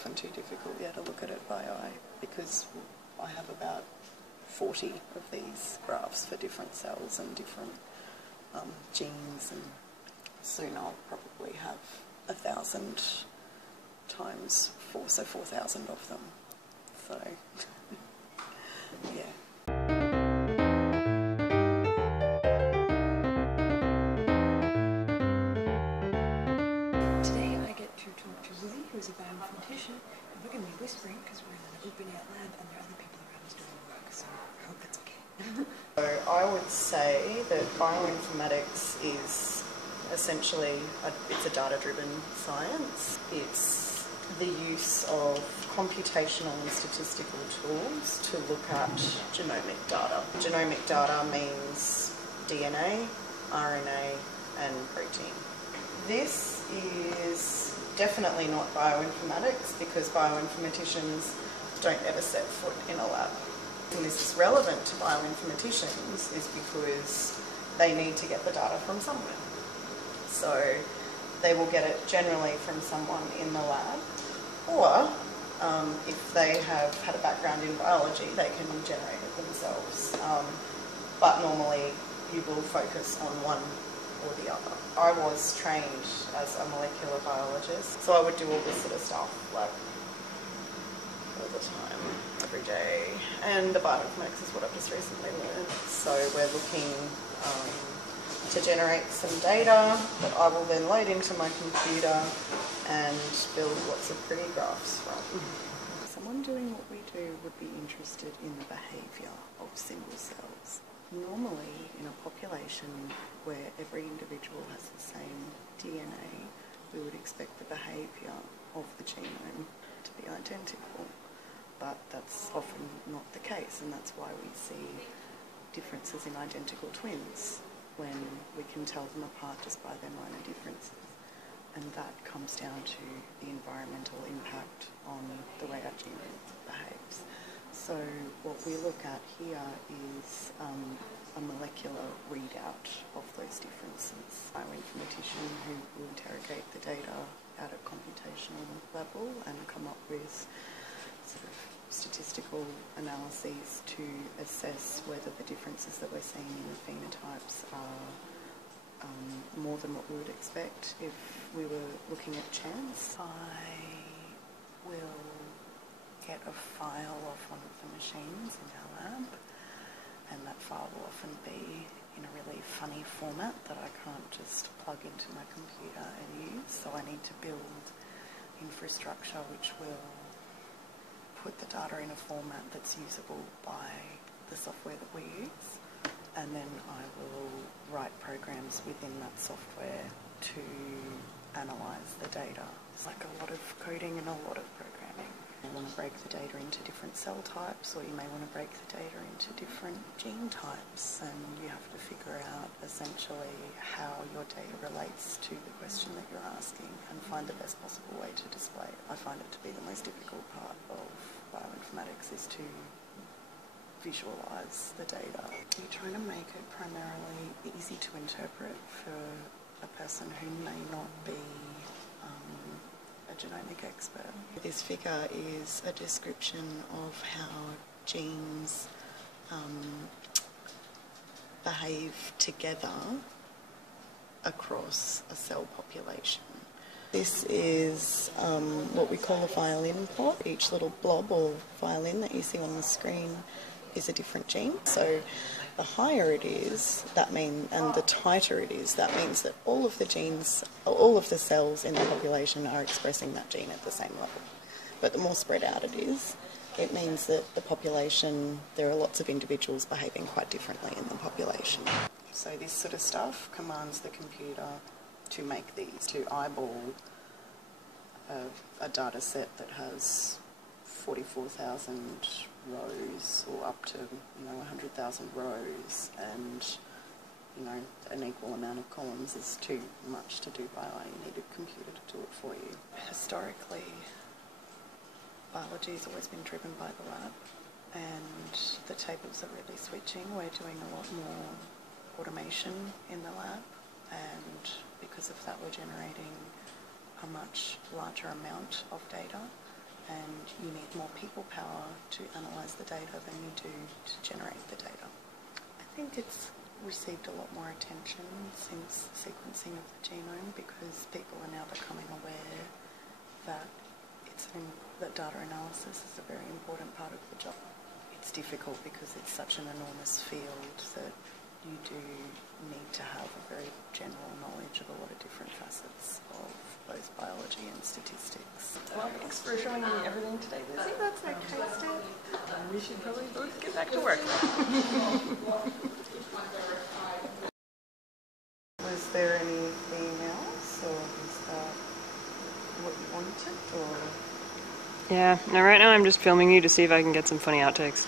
Often too difficult, yeah, to look at it by eye because I have about 40 of these graphs for different cells and different genes, and soon I'll probably have 1,000 times 4, so 4,000 of them. So, yeah. Today I get to talk to Lizzi, who's a bioinformatician, and we're going to be whispering because we're in an open out lab and there are other people around us doing work, so I hope that's okay. So I would say that bioinformatics is essentially it's a data-driven science. It's the use of computational and statistical tools to look at genomic data. Genomic data means DNA, RNA and protein. This is definitely not bioinformatics because bioinformaticians don't ever set foot in a lab. And this is relevant to bioinformaticians is because they need to get the data from somewhere. So they will get it generally from someone in the lab, or if they have had a background in biology, they can generate it themselves. But normally you will focus on one or the other. I was trained as a molecular biologist, so I would do all this sort of stuff, like all the time, every day. And the bioinformatics is what I've just recently learned. So we're looking to generate some data that I will then load into my computer and build lots of pretty graphs from. Someone doing what we do would be interested in the behaviour of single cells. Normally, in a population where every individual has the same DNA, we would expect the behaviour of the genome to be identical, but that's often not the case, and that's why we see differences in identical twins when we can tell them apart just by their minor differences. And that comes down to the environmental impact on the way our genome behaves. So what we look at here is a molecular readout of those differences. I'm a bioinformatician who will interrogate the data at a computational level and come up with sort of statistical analyses to assess whether the differences that we're seeing in the phenotypes are more than what we would expect if we were looking at chance. I will get a file of one of the machines in our lab, and that file will often be in a really funny format that I can't just plug into my computer and use, so I need to build infrastructure which will put the data in a format that's usable by the software that we use, and then I will write programs within that software to analyse the data. It's like a lot of coding and a lot of programming. You want to break the data into different cell types, or you may want to break the data into different gene types, and you have to figure out essentially how your data relates to the question that you're asking and find the best possible way to display it. I find it to be the most difficult part of bioinformatics is to visualise the data. You're trying to make it primarily easy to interpret for a person who may not be a genomic expert. This figure is a description of how genes behave together across a cell population. This is what we call a violin plot. Each little blob or violin that you see on the screen is a different gene. So the higher it is, and the tighter it is, that means that all of the genes, all of the cells in the population are expressing that gene at the same level. But the more spread out it is, it means that the population, there are lots of individuals behaving quite differently in the population. So this sort of stuff commands the computer to make these, to eyeball a data set that has 44,000 rows or up to 100,000 rows, and an equal amount of columns is too much to do by eye. You need a computer to do it for you. Historically, biology has always been driven by the lab, and the tables are really switching. We're doing a lot more automation in the lab, and because of that we're generating a much larger amount of data you need more people power to analyse the data than you do to generate the data. I think it's received a lot more attention since sequencing of the genome because people are now becoming aware that that data analysis is a very important part of the job. It's difficult because it's such an enormous field that you do need to have a very general knowledge of a lot of different facets of both biology and statistics. Well, thanks for showing me everything today, Lizzie. That's okay, Steph. We should probably both get back to work. Was there anything else, or was that what you wanted, or...? Yeah, now right now I'm just filming you to see if I can get some funny outtakes.